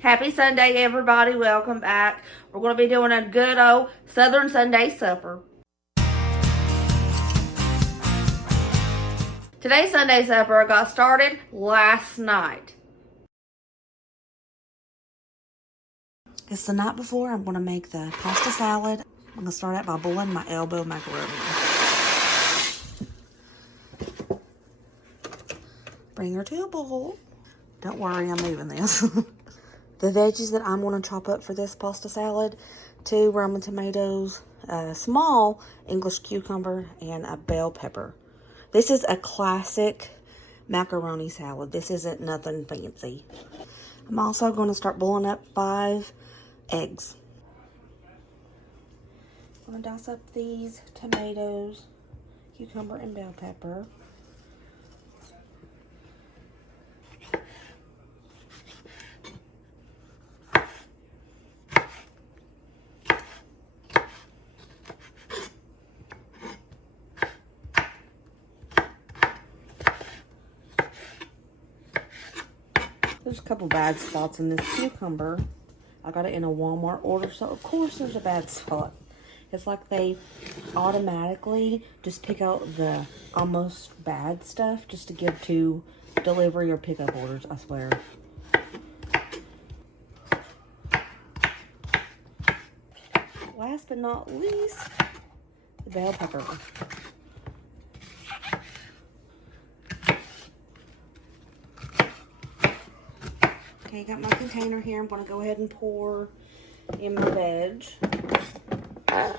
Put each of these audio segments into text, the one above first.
Happy Sunday, everybody. Welcome back. We're going to be doing a good old Southern Sunday supper. Today's Sunday supper got started last night. It's the night before. I'm going to make the pasta salad. I'm going to start out by boiling my elbow macaroni. Bring her to a boil. Don't worry, I'm moving this. The veggies that I'm going to chop up for this pasta salad: 2 Roman tomatoes, a small English cucumber, and a bell pepper. This is a classic macaroni salad. This isn't nothing fancy. I'm also going to start boiling up 5 eggs. I'm going to dice up these tomatoes, cucumber, and bell pepper. There's a couple bad spots in this cucumber. I got it in a Walmart order, so of course there's a bad spot. It's like they automatically just pick out the almost bad stuff just to give to delivery or pickup orders, I swear. Last but not least, the bell pepper. Okay, got my container here. I'm going to go ahead and pour in my veg. I'm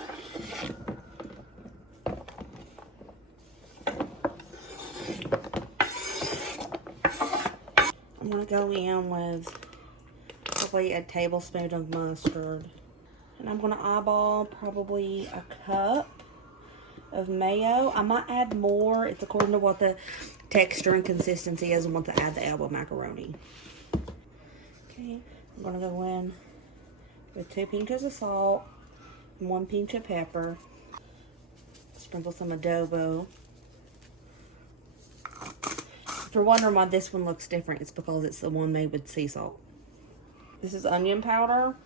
going to go in with probably a tablespoon of mustard. And I'm going to eyeball probably a cup of mayo. I might add more. It's according to what the texture and consistency is and want to add the elbow macaroni. Okay, I'm going to go in with 2 pinches of salt and 1 pinch of pepper. Sprinkle some adobo. If you're wondering why this one looks different, it's because it's the one made with sea salt. This is onion powder.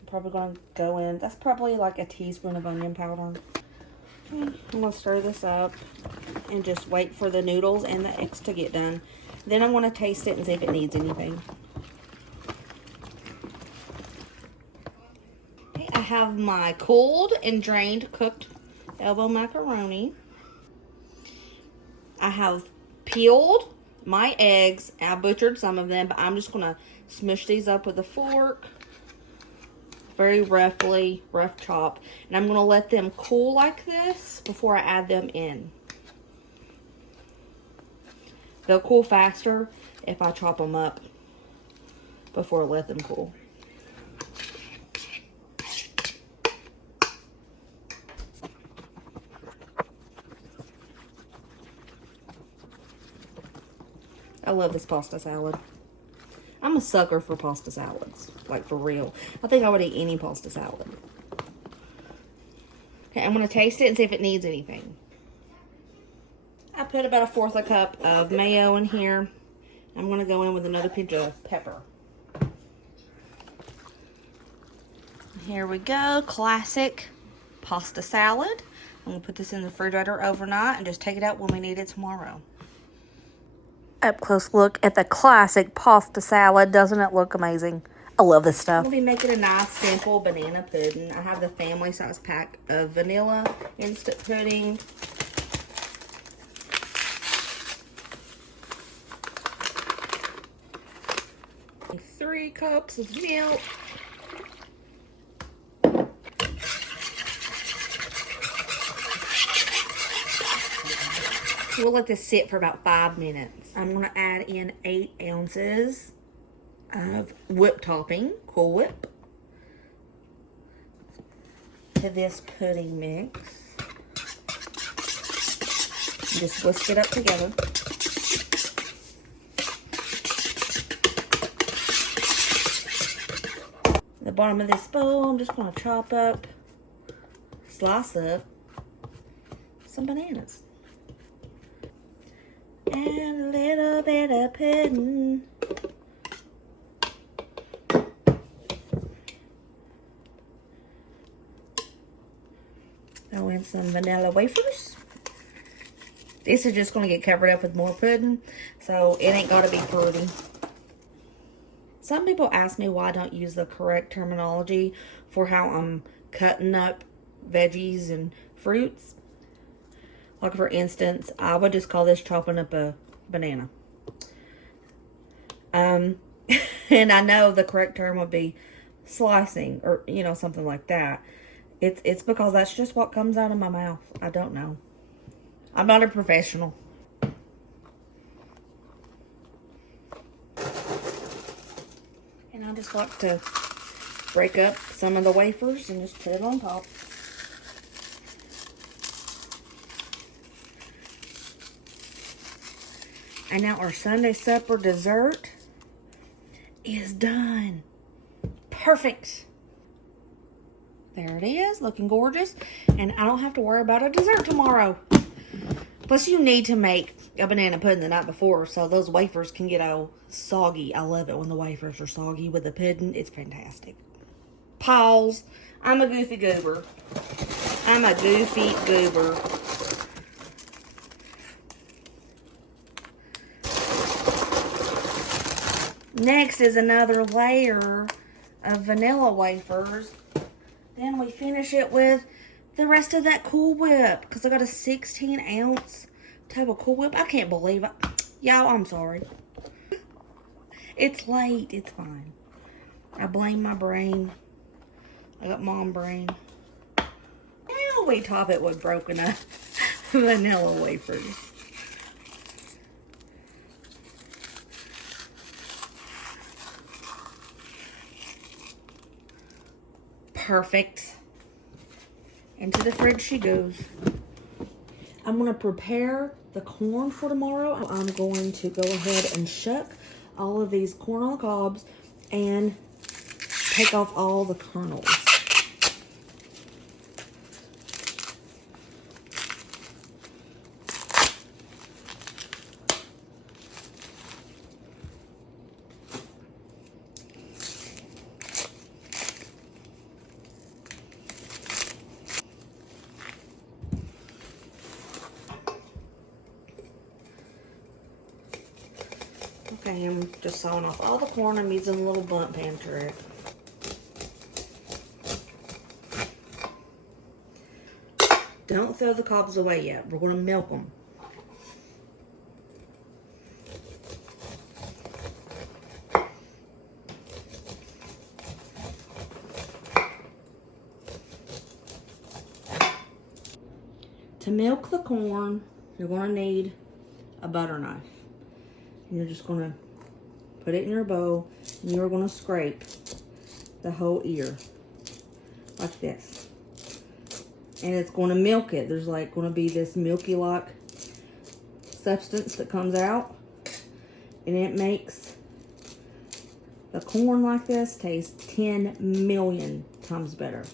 I'm probably going to go in, that's probably like a teaspoon of onion powder. Okay, I'm going to stir this up and just wait for the noodles and the eggs to get done. Then I'm going to taste it and see if it needs anything. Okay, I have my cooled and drained cooked elbow macaroni. I have peeled my eggs. I butchered some of them, but I'm just going to smush these up with a fork. Very rough chop. And I'm going to let them cool like this before I add them in. They'll cool faster if I chop them up before I let them cool. I love this pasta salad. I'm a sucker for pasta salads, like for real. I think I would eat any pasta salad. Okay, I'm going to taste it and see if it needs anything. I put about 1/4 cup of mayo in here. I'm going to go in with another pinch of pepper. Here we go, classic pasta salad. I'm going to put this in the refrigerator overnight and just take it out when we need it tomorrow. Up close look at the classic pasta salad. Doesn't it look amazing? I love this stuff. I'm going to be making a nice simple banana pudding. I have the family size pack of vanilla instant pudding. And 3 cups of milk. We'll let this sit for about 5 minutes. I'm going to add in 8 ounces of whipped topping, Cool Whip, to this pudding mix. Just whisk it up together. At the bottom of this bowl, I'm just going to chop up, slice up some bananas. And a little bit of pudding. some vanilla wafers. This is just going to get covered up with more pudding, so it ain't got to be pretty. Some people ask me why I don't use the correct terminology for how I'm cutting up veggies and fruits. Like for instance, I would just call this chopping up a banana. And I know the correct term would be slicing or, you know, something like that. It's because that's just what comes out of my mouth. I don't know. I'm not a professional. And I just like to break up some of the wafers and just put it on top. And now our Sunday supper dessert is done. Perfect. There it is, looking gorgeous. And I don't have to worry about a dessert tomorrow. Plus, you need to make a banana pudding the night before so those wafers can get all soggy. I love it when the wafers are soggy with the pudding. It's fantastic. Pause. I'm a goofy goober. I'm a goofy goober. Next is another layer of vanilla wafers. Then we finish it with the rest of that Cool Whip, because I got a 16-ounce tub of Cool Whip. I can't believe it. Y'all, I'm sorry. It's late. It's fine. I blame my brain. I got mom brain. Now we top it with broken up vanilla wafers. Perfect. Into the fridge she goes. I'm going to prepare the corn for tomorrow. I'm going to go ahead and shuck all of these corn on the cobs and take off all the kernels. Okay, I'm just sawing off all the corn. I'm using a little blunt pan trick. Don't throw the cobs away yet. We're going to milk them. To milk the corn, you're going to need a butter knife. And you're just going to put it in your bowl, and you're going to scrape the whole ear like this. And it's going to milk it. There's like going to be this milky like substance that comes out, and it makes the corn like this taste 10 million times better.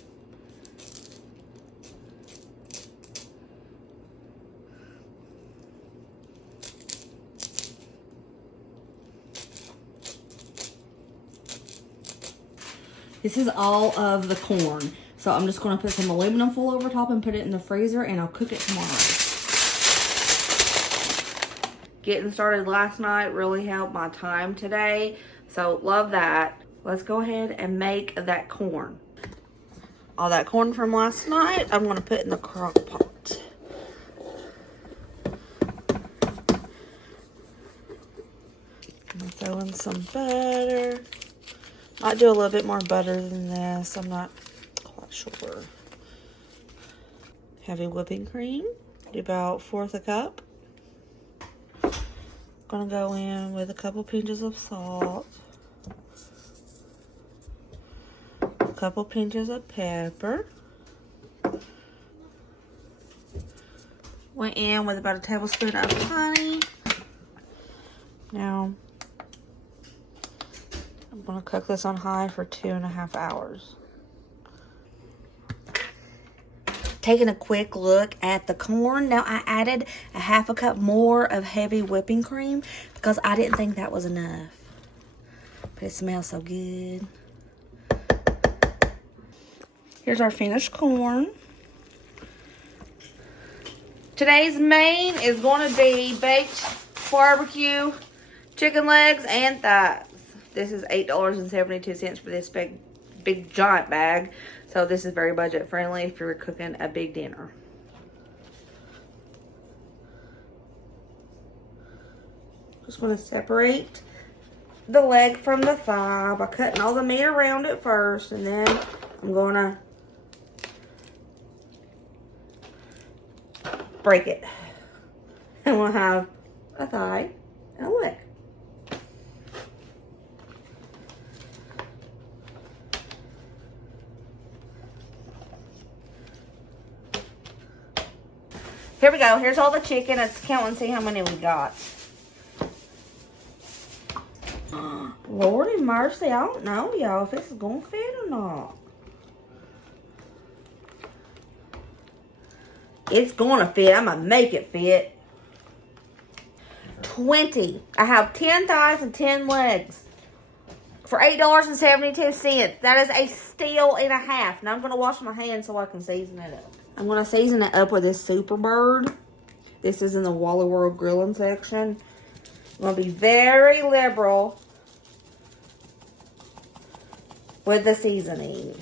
This is all of the corn. So I'm just going to put some aluminum foil over top and put it in the freezer, and I'll cook it tomorrow. Getting started last night really helped my time today. So love that. Let's go ahead and make that corn. All that corn from last night, I'm going to put in the crock pot. I'm going to throw in some butter. I'll do a little bit more butter than this. I'm not quite sure. Heavy whipping cream. Do about 1/4 a cup. Gonna go in with a couple pinches of salt. A couple pinches of pepper. Went in with about a tablespoon of honey. Now, I'm going to cook this on high for 2.5 hours. Taking a quick look at the corn. Now I added a 1/2 cup more of heavy whipping cream because I didn't think that was enough. But it smells so good. Here's our finished corn. Today's main is going to be baked barbecue chicken legs and thighs. This is $8.72 for this big giant bag. So this is very budget friendly if you're cooking a big dinner. Just going to separate the leg from the thigh by cutting all the meat around it first, and then I'm going to break it. And we'll have a thigh and a leg. Here we go. Here's all the chicken. Let's count and see how many we got. Lordy mercy, I don't know, y'all, if this is gonna fit or not. It's gonna fit. I'm gonna make it fit. 20. I have 10 thighs and 10 legs for $8.72. That is a steal and a half. Now I'm gonna wash my hands so I can season it up. I'm gonna season it up with this Super Bird. This is in the Wally World grilling section. I'm gonna be very liberal with the seasoning.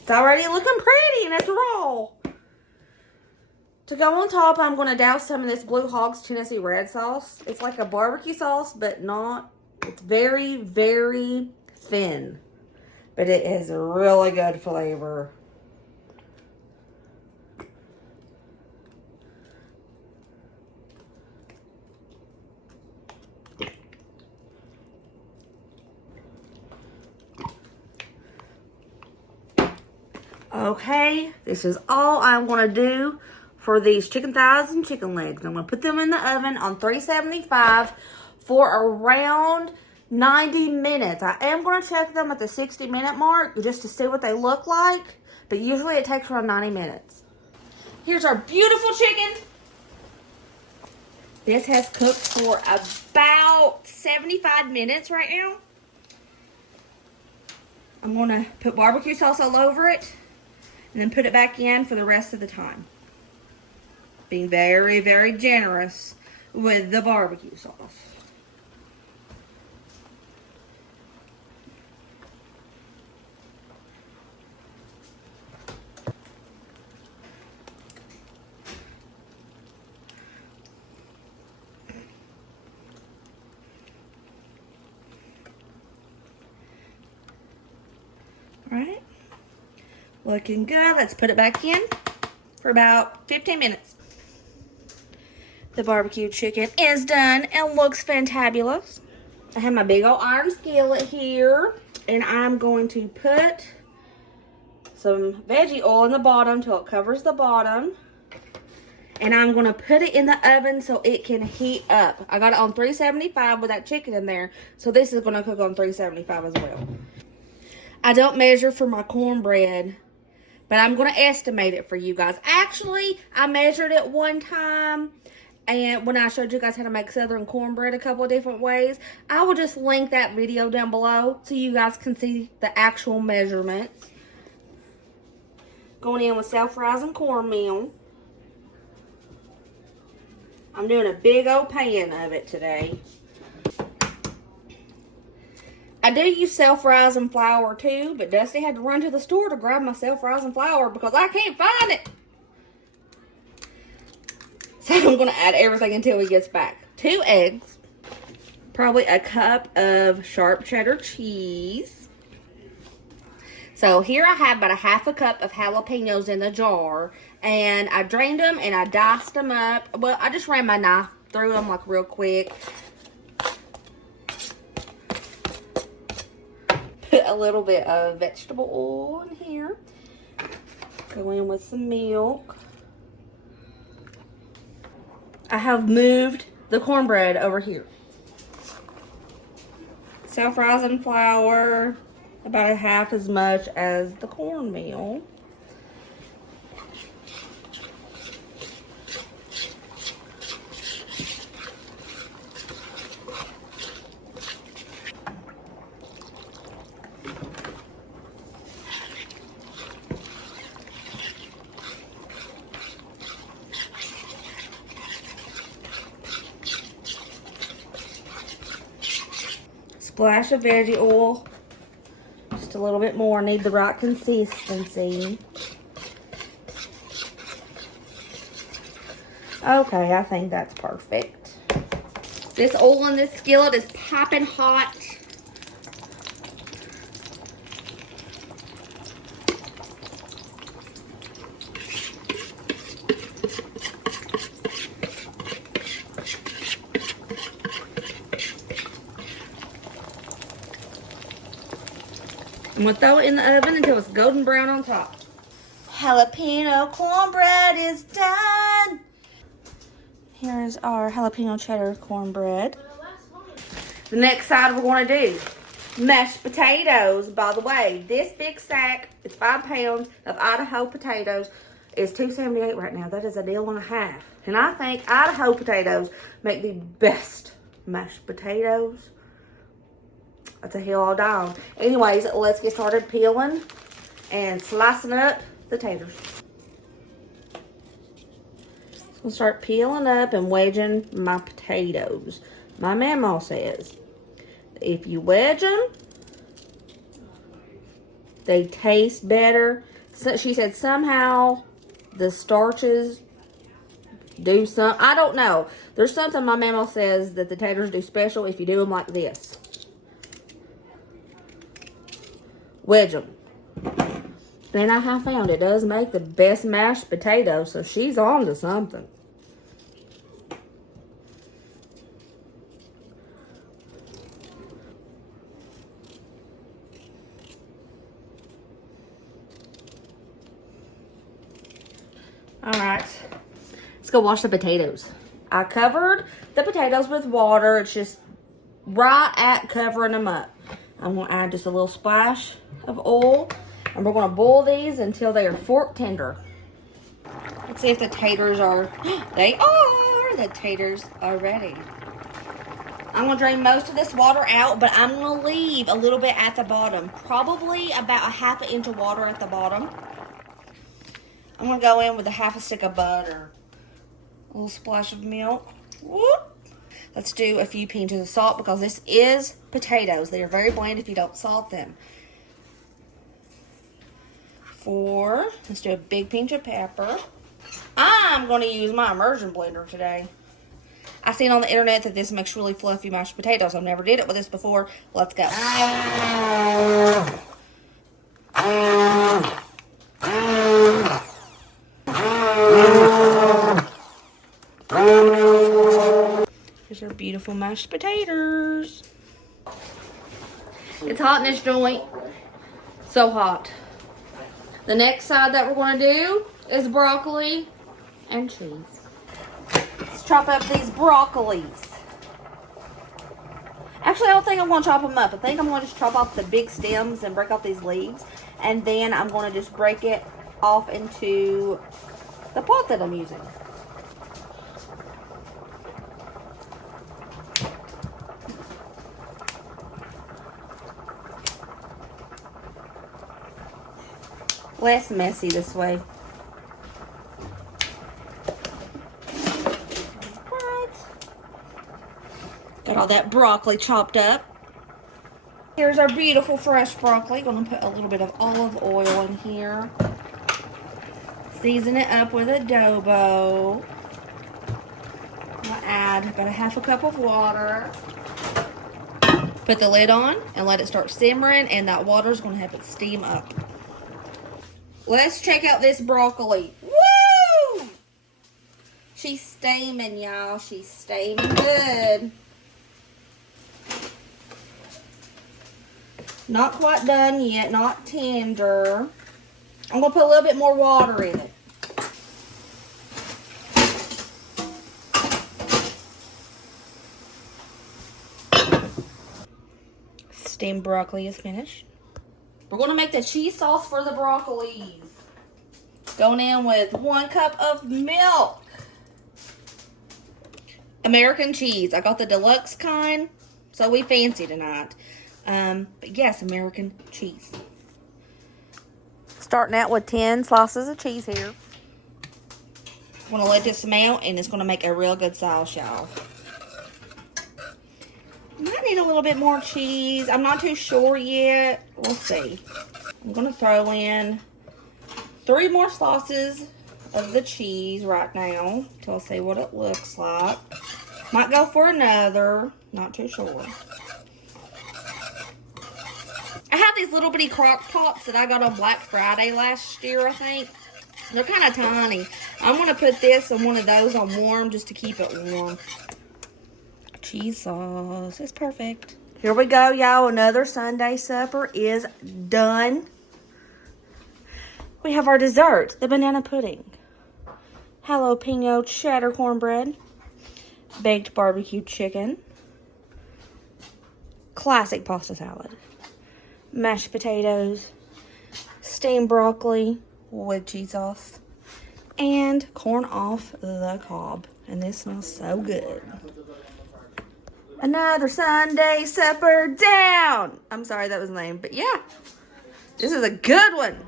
It's already looking pretty and it's raw. To go on top, I'm going to douse some of this Blue Hog's Tennessee Red sauce. It's like a barbecue sauce, but not. It's very, very thin. But it has a really good flavor. Okay, this is all I'm going to do for these chicken thighs and chicken legs. I'm going to put them in the oven on 375 for around 90 minutes. I am going to check them at the 60-minute mark just to see what they look like, but usually it takes around 90 minutes. Here's our beautiful chicken. This has cooked for about 75 minutes right now. I'm going to put barbecue sauce all over it and then put it back in for the rest of the time. Being very, very generous with the barbecue sauce. All right. Looking good. Let's put it back in for about 15 minutes. The barbecue chicken is done and looks fantabulous. I have my big old iron skillet here, and I'm going to put some veggie oil in the bottom till it covers the bottom. And I'm going to put it in the oven so it can heat up. I got it on 375 with that chicken in there, so this is going to cook on 375 as well. I don't measure for my cornbread, but I'm going to estimate it for you guys. Actually, I measured it one time, and when I showed you guys how to make southern cornbread a couple of different ways, I will just link that video down below so you guys can see the actual measurements. Going in with self-rising cornmeal. I'm doing a big old pan of it today. I do use self-rising flour too, but Dusty had to run to the store to grab my self-rising flour because I can't find it. So I'm going to add everything until he gets back. 2 eggs. Probably a cup of sharp cheddar cheese. So here I have about a half a cup of jalapenos in the jar. And I drained them and I diced them up. Well, I just ran my knife through them like real quick. Put a little bit of vegetable oil in here. Go in with some milk. I have moved the cornbread over here. Self-rising flour, about a half as much as the cornmeal. Splash of veggie oil. Just a little bit more. Need the right consistency. Okay, I think that's perfect. This oil in this skillet is popping hot. I'm going to throw it in the oven until it's golden brown on top. Jalapeno cornbread is done. Here's our jalapeno cheddar cornbread. The next side we're going to do mashed potatoes. By the way, this big sack, it's 5 pounds of Idaho potatoes, is $2.78 right now. That is a deal and a half. And I think Idaho potatoes make the best mashed potatoes. That's a hill I'll die on. Anyways, let's get started peeling and slicing up the taters. So I'm gonna start peeling up and wedging my potatoes. My mama says, if you wedge them, they taste better. So she said somehow the starches do some, I don't know. There's something my mama says that the taters do special if you do them like this. Wedge them. Then I have found it does make the best mashed potatoes, so she's on to something. Alright, let's go wash the potatoes. I covered the potatoes with water. It's just right at covering them up. I'm going to add just a little splash of oil, and we're going to boil these until they are fork tender. Let's see if the taters are, they are, the taters are ready. I'm going to drain most of this water out, but I'm going to leave a little bit at the bottom, probably about a ½ inch of water at the bottom. I'm going to go in with a ½ stick of butter, a little splash of milk. Whoop. Let's do a few pinches of salt because this is potatoes. They are very bland if you don't salt them. Let's do a big pinch of pepper. I'm going to use my immersion blender today. I seen on the internet that this makes really fluffy mashed potatoes. I've never did it with this before. Let's go. Here's our beautiful mashed potatoes. It's hot in this joint. So hot. The next side that we're going to do is broccoli and cheese. Let's chop up these broccolis. Actually, I don't think I'm going to chop them up. I think I'm going to just chop off the big stems and break off these leaves. And then I'm going to just break it off into the pot that I'm using. Less messy this way. Right. Got all that broccoli chopped up. Here's our beautiful fresh broccoli. Gonna put a little bit of olive oil in here. Season it up with adobo. I'll add about a ½ cup of water. Put the lid on and let it start simmering, and that water is gonna help it steam up. Let's check out this broccoli. Woo! She's steaming, y'all. She's steaming good. Not quite done yet. Not tender. I'm going to put a little bit more water in it. Steamed broccoli is finished. We're going to make the cheese sauce for the broccolis. Going in with 1 cup of milk. American cheese. I got the deluxe kind, so we fancy tonight. But yes, American cheese. Starting out with 10 slices of cheese here. I'm going to let this melt, and it's going to make a real good sauce, y'all. Might need a little bit more cheese. I'm not too sure yet. We'll see. I'm going to throw in 3 more slices of the cheese right now till I see what it looks like. Might go for another. Not too sure. I have these little bitty crock pots that I got on Black Friday last year, I think. They're kind of tiny. I'm going to put this in one of those on warm just to keep it warm. Cheese sauce. It's perfect. Here we go, y'all. Another Sunday supper is done. We have our dessert, the banana pudding. Jalapeno cheddar cornbread. Baked barbecue chicken. Classic pasta salad. Mashed potatoes. Steamed broccoli with cheese sauce. And corn off the cob. And this smells so good. Another Sunday supper down. I'm sorry that was lame, but yeah. This is a good one.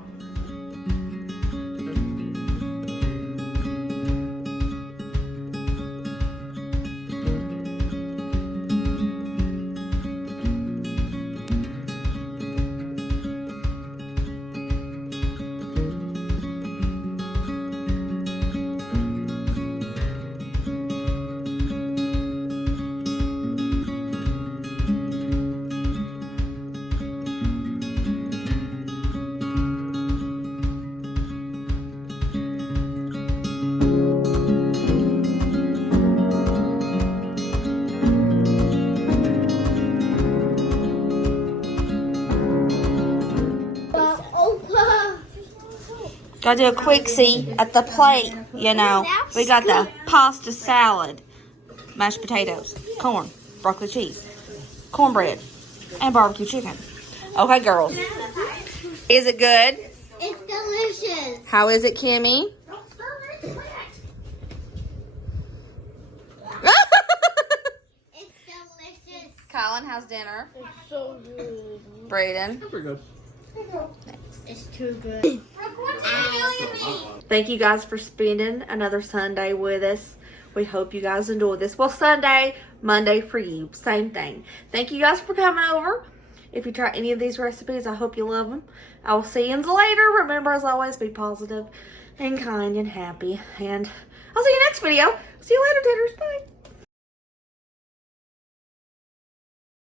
Gotta do a quickie at the plate, you know. We got the pasta salad, mashed potatoes, corn, broccoli cheese, cornbread, and barbecue chicken. Okay, girls. Is it good? It's delicious. How is it, Kimmy? It's delicious. Colin, how's dinner? It's so good. Braden. Pretty good. It's too good. Thank you guys for spending another Sunday with us. We hope you guys enjoy this. Well, Sunday, Monday for you. Same thing. Thank you guys for coming over. If you try any of these recipes, I hope you love them. I will see you later. Remember, as always, be positive and kind and happy. And I'll see you next video. See you later, Titters. Bye.